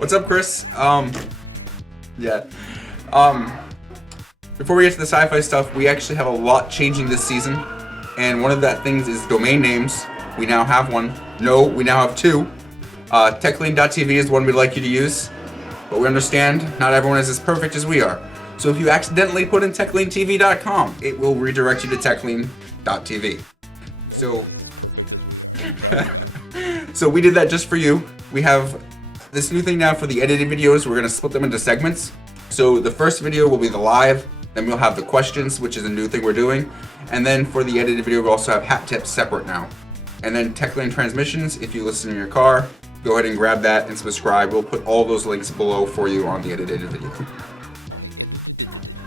What's up, Chris? Yeah. Um, Before we get to the sci-fi stuff, we actually have a lot changing this season, and one of that things is domain names. We now have one. No, we now have two. Teklian.TV is the one we'd like you to use, but we understand not everyone is as perfect as we are. So if you accidentally put in Teklian.TV.com, it will redirect you to Teklian.TV. So we did that just for you. We have this new thing now for the edited videos. We're going to split them into segments. So the first video will be the live, then we'll have the questions, which is a new thing we're doing. And then for the edited video, we'll also have hat tips separate now. And then Teklian transmissions, if you listen in your car, go ahead and grab that and subscribe. We'll put all those links below for you on the edited video.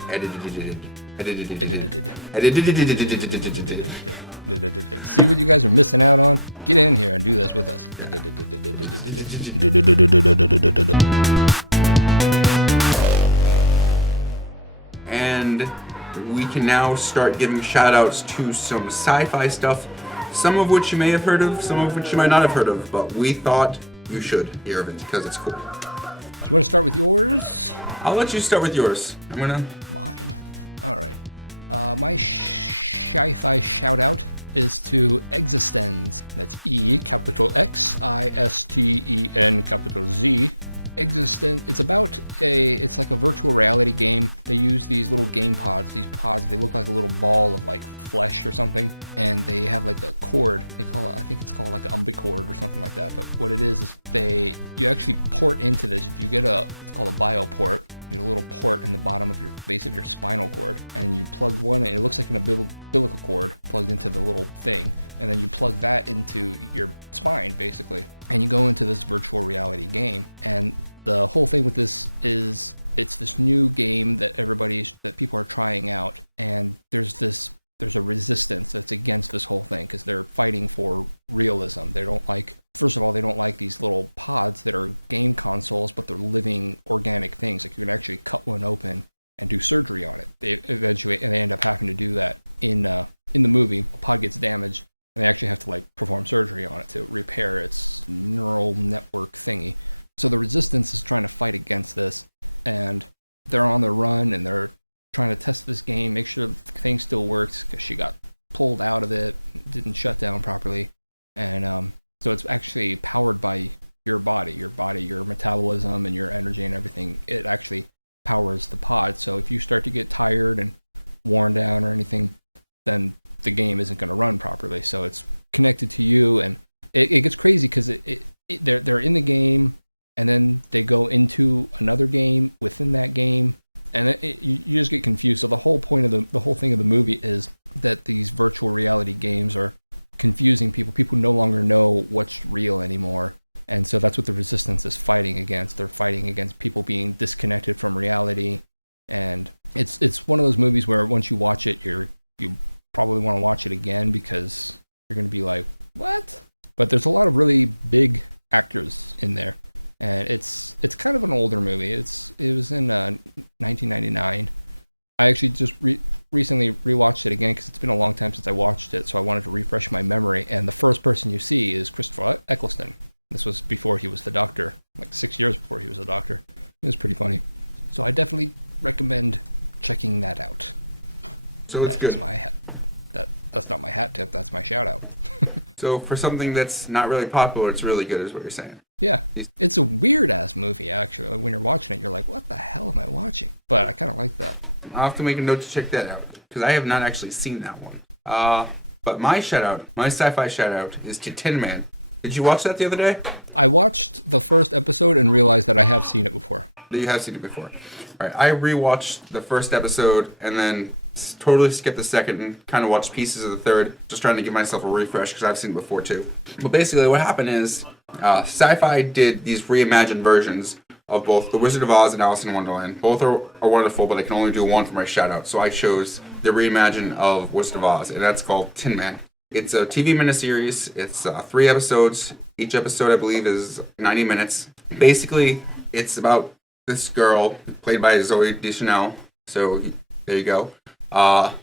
Edited. And we can now start giving shout outs to some sci-fi stuff, some of which you may have heard of, some of which you might not have heard of, but we thought you should hear of it because it's cool. I'll let you start with yours. So it's good. So for something that's not really popular, it's really good, is what you're saying. I'll have to make a note to check that out because I have not actually seen that one. But my shout out, my sci-fi shout out, is to Tin Man. Did you watch that the other day? You have seen it before. All right, I rewatched the first episode and then totally skipped the second and kind of watched pieces of the third, just trying to give myself a refresh because I've seen it before too. But basically, what happened is Sci-Fi did these reimagined versions of both The Wizard of Oz and Alice in Wonderland. Both are wonderful, but I can only do one for my shout out. So I chose the reimagining of Wizard of Oz, and that's called Tin Man. It's a TV miniseries. It's 3 episodes. Each episode, I believe, is 90 minutes. Basically, it's about this girl played by Zoe Deschanel. So there you go. There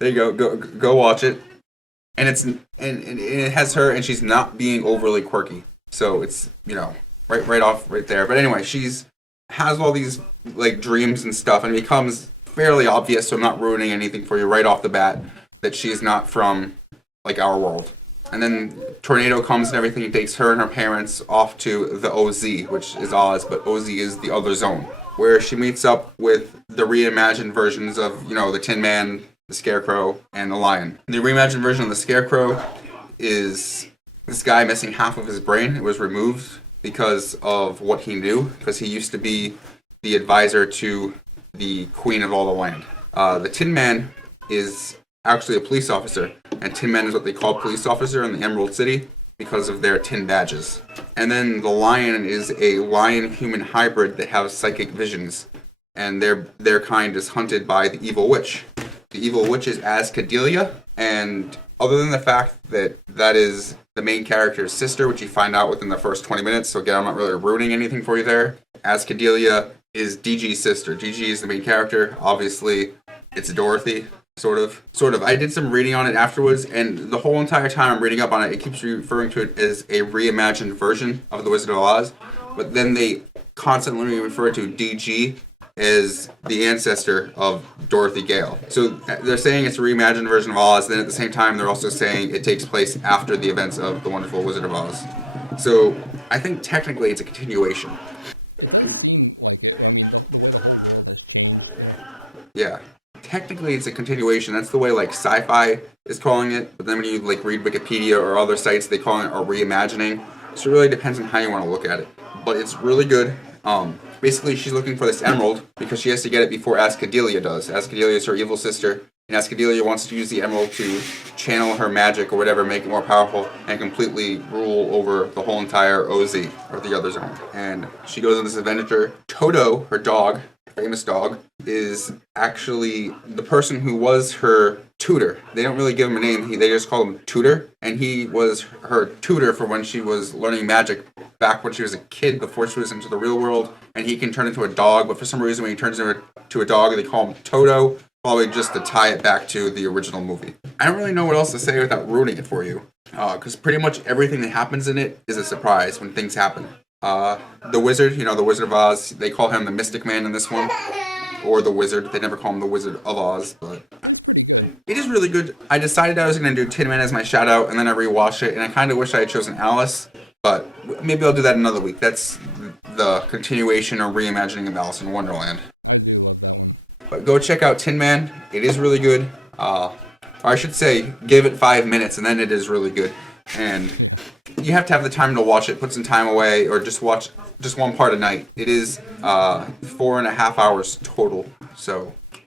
you go. Go watch it. and it has her, and she's not being overly quirky. So it's right off right there. But anyway, she's has all these like dreams and stuff, and it becomes fairly obvious. So I'm not ruining anything for you right off the bat that she is not from like our world. And then tornado comes and everything and takes her and her parents off to the OZ, which is Oz, but OZ is the other zone, where she meets up with the reimagined versions of, the Tin Man, the Scarecrow, and the Lion. The reimagined version of the Scarecrow is this guy missing half of his brain. It was removed because of what he knew, because he used to be the advisor to the Queen of all the land. The Tin Man is actually a police officer, and Tin Man is what they call police officer in the Emerald City because of their tin badges. And then the Lion is a lion-human hybrid that has psychic visions, and their kind is hunted by the evil witch. The evil witch is Ascadelia, and other than the fact that that is the main character's sister, which you find out within the first 20 minutes, so again, I'm not really ruining anything for you there. Ascadelia is DG's sister. DG is the main character. Obviously, it's Dorothy. Sort of. I did some reading on it afterwards, and the whole entire time I'm reading up on it, it keeps referring to it as a reimagined version of The Wizard of Oz, but then they constantly refer to DG as the ancestor of Dorothy Gale. So they're saying it's a reimagined version of Oz, then at the same time they're also saying it takes place after the events of The Wonderful Wizard of Oz. So I think technically it's a continuation. Yeah. Technically, it's a continuation. That's the way like SciFi is calling it. But then when you like read Wikipedia or other sites, they call it a reimagining. So it really depends on how you want to look at it. But it's really good. Basically, she's looking for this emerald because she has to get it before Ascadelia does. Ascadelia is her evil sister, and Ascadelia wants to use the emerald to channel her magic or whatever, make it more powerful, and completely rule over the whole entire OZ, or the other zone. And she goes on this adventure. Toto, her dog, famous dog, is actually the person who was her tutor. They don't really give him a name. They just call him Tutor. And he was her tutor for when she was learning magic back when she was a kid before she was into the real world. And he can turn into a dog, but for some reason when he turns into a dog, they call him Toto, probably just to tie it back to the original movie. I don't really know what else to say without ruining it for you, because pretty much everything that happens in it is a surprise when things happen. The wizard, the Wizard of Oz, they call him the Mystic Man in this one, or the Wizard. They never call him the Wizard of Oz, but it is really good. I decided I was going to do Tin Man as my shout out, and then I rewatched it, and I kind of wish I had chosen Alice, but maybe I'll do that another week. That's the continuation or reimagining of Alice in Wonderland. But go check out Tin Man. It is really good. Or I should say, give it 5 minutes, and then it is really good. And you have to have the time to watch it, put some time away, or just watch just one part a night. It is 4.5 hours total,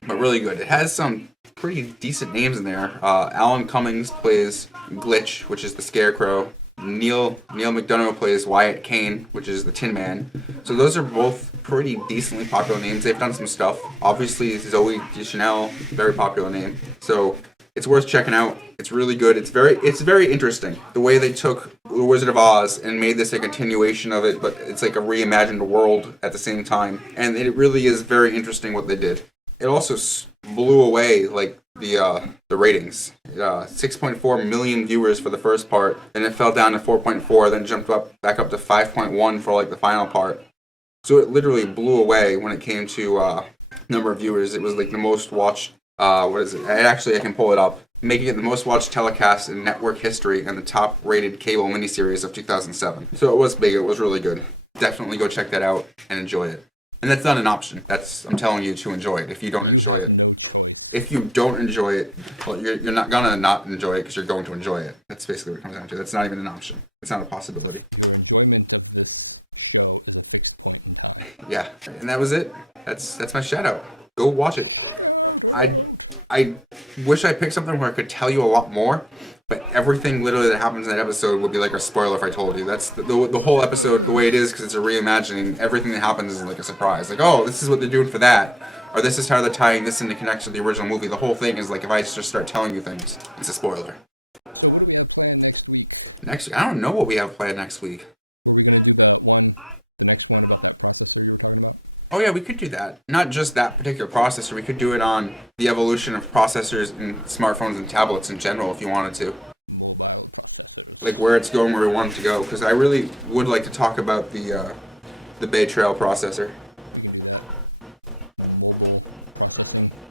but really good. It has some pretty decent names in there. Alan Cummings plays Glitch, which is the Scarecrow. Neil McDonough plays Wyatt Kane, which is the Tin Man. So those are both pretty decently popular names. They've done some stuff. Obviously, Zoe Deschanel, very popular name. So it's worth checking out. It's really good. It's very interesting the way they took The Wizard of Oz and made this a continuation of it, but it's like a reimagined world at the same time. And it really is very interesting what they did. It also blew away like the ratings. 6.4 million viewers for the first part, then it fell down to 4.4, then jumped back up to 5.1 for like the final part. So it literally blew away when it came to number of viewers. It was like the most watched. What is it? I can pull it up. Making it the most watched telecast in network history and the top rated cable miniseries of 2007. So it was big. It was really good. Definitely go check that out and enjoy it. And that's not an option. I'm telling you to enjoy it. If you don't enjoy it, well, you're not gonna not enjoy it because you're going to enjoy it. That's basically what it comes down to. That's not even an option. It's not a possibility. Yeah, and that was it. That's my shout out. Go watch it. I wish I picked something where I could tell you a lot more, but everything literally that happens in that episode would be like a spoiler if I told you. That's the whole episode, the way it is, because it's a reimagining. Everything that happens is like a surprise. Like, oh, this is what they're doing for that, or this is how they're tying this into connection to the original movie. The whole thing is like if I just start telling you things, it's a spoiler. Next week, I don't know what we have planned next week. Oh yeah, we could do that. Not just that particular processor. We could do it on the evolution of processors in smartphones and tablets in general if you wanted to. like where it's going, where we want it to go. Because I really would like to talk about the Bay Trail processor.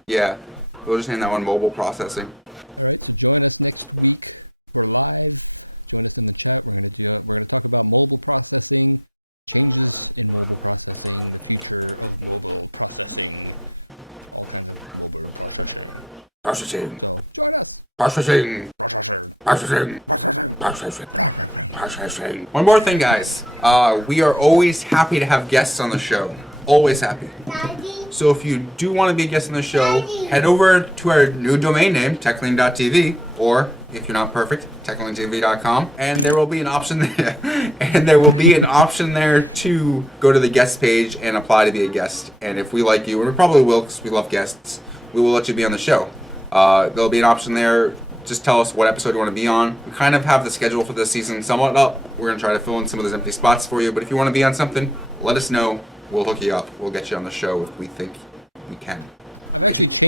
Yeah, we'll just name that one mobile processing. Processing, processing, processing, processing, processing. One more thing, guys. We are always happy to have guests on the show. Always happy. So if you do want to be a guest on the show, head over to our new domain name, Teklian.TV, or if you're not perfect, Teklian.TV.com, and there will be an option there, and there will be an option there to go to the guest page and apply to be a guest. And if we like you, and we probably will because we love guests, we will let you be on the show. There'll be an option there. Just tell us what episode you want to be on. We kind of have the schedule for this season somewhat up. We're going to try to fill in some of those empty spots for you. But if you want to be on something, let us know. We'll hook you up. We'll get you on the show if we think we can. If you...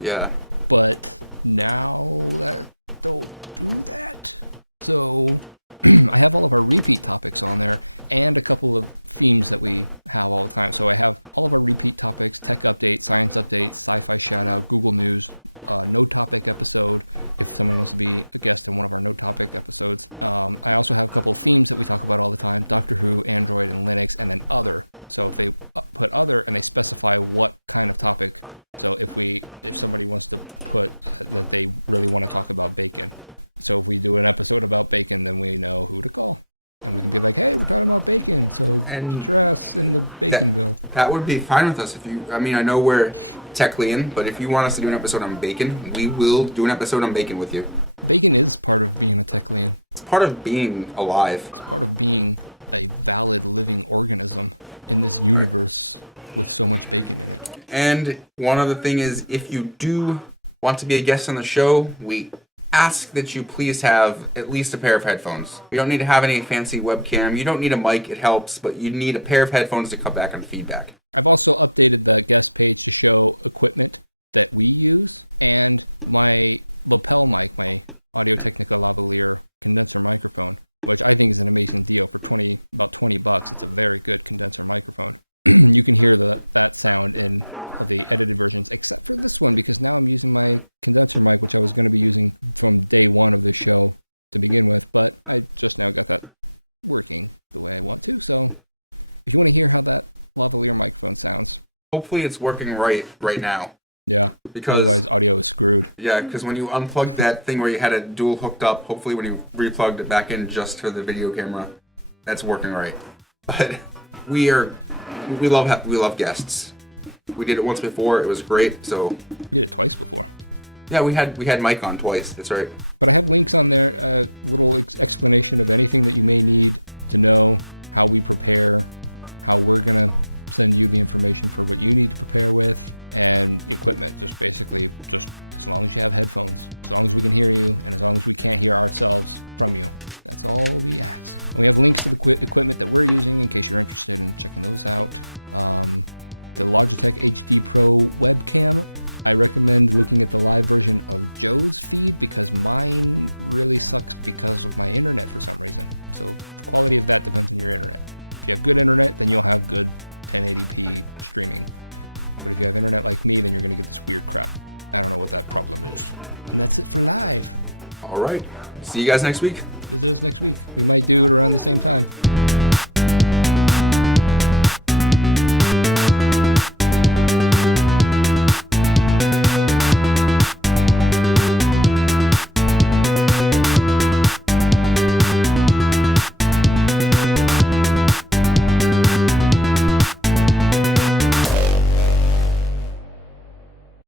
Yeah. And that would be fine with us if you. I mean, I know we're Teklian, but if you want us to do an episode on bacon, we will do an episode on bacon with you. It's part of being alive. All right. And one other thing is, if you do want to be a guest on the show, we ask that you please have at least a pair of headphones. You don't need to have any fancy webcam. You don't need a mic, it helps, but you need a pair of headphones to cut back on feedback. Hopefully it's working right now. Because because when you unplugged that thing where you had it dual hooked up, hopefully when you replugged it back in just for the video camera, that's working right. But we are we love guests. We did it once before, it was great, so yeah, we had Mike on twice, that's right. All right. See you guys next week.